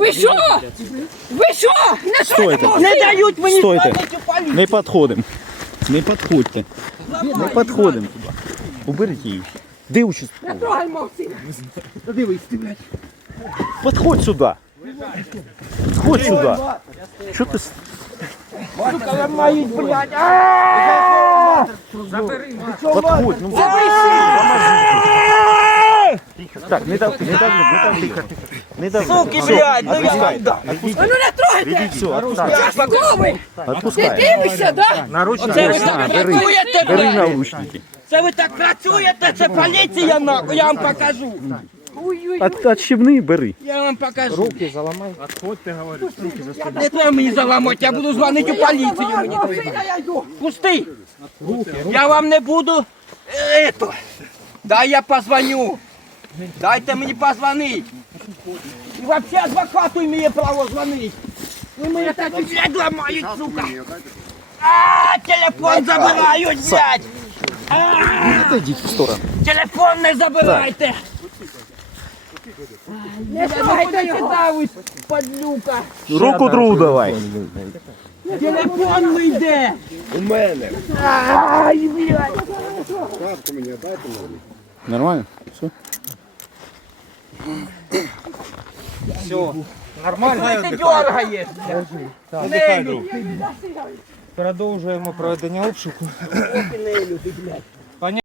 Ви що? Ви що? Не Стойте. Не дають мені Стойте. звонити у поліцію. Не підходимо. Не підходьте. Не підходимо туди. Уберіть її. Де участковий? Не трогай мого сина. Дивись, ти, блядь. Підходь сюди. Підходь сюди. Що ти? с- Сука, ламають, блядь. А! Підходь. Ну, так, не дав, не дав, не дав, тихо, тихо. Не дав. Суки, блядь, ну я Отпускай. Ну не трогайте. Отпускай. Участковий. Ти Отпускай. дивишся, да? Наручники. Це ви так працюєте, Бери блядь. наручники. Це ви так працюєте, це поліція, нахуй, я вам покажу. От, отщебни бери. Я вам покажу. Руки заламай. Отходьте, говорю. Руки за Не треба мені заламати, я буду дзвонити у поліцію. Мені Пусти. Я вам не буду. е, Ето. Дай я позвоню. Дайте мені позвонити. І взагалі адвокату має право дзвонити. Ви мені так блядь, ламають, сука. А, телефон забирають, блядь. Йдіть в сторону. Телефон не забирайте. Не трогайте його. Подлюка. Руку другу давай. Телефон не йде. У мене. Ай, блядь. Справку мені дайте мені. Нормально? Все? Нормально. Ти дергаєш. Продовжуємо проведення обшуку. Ох, Нелю, ти, блядь.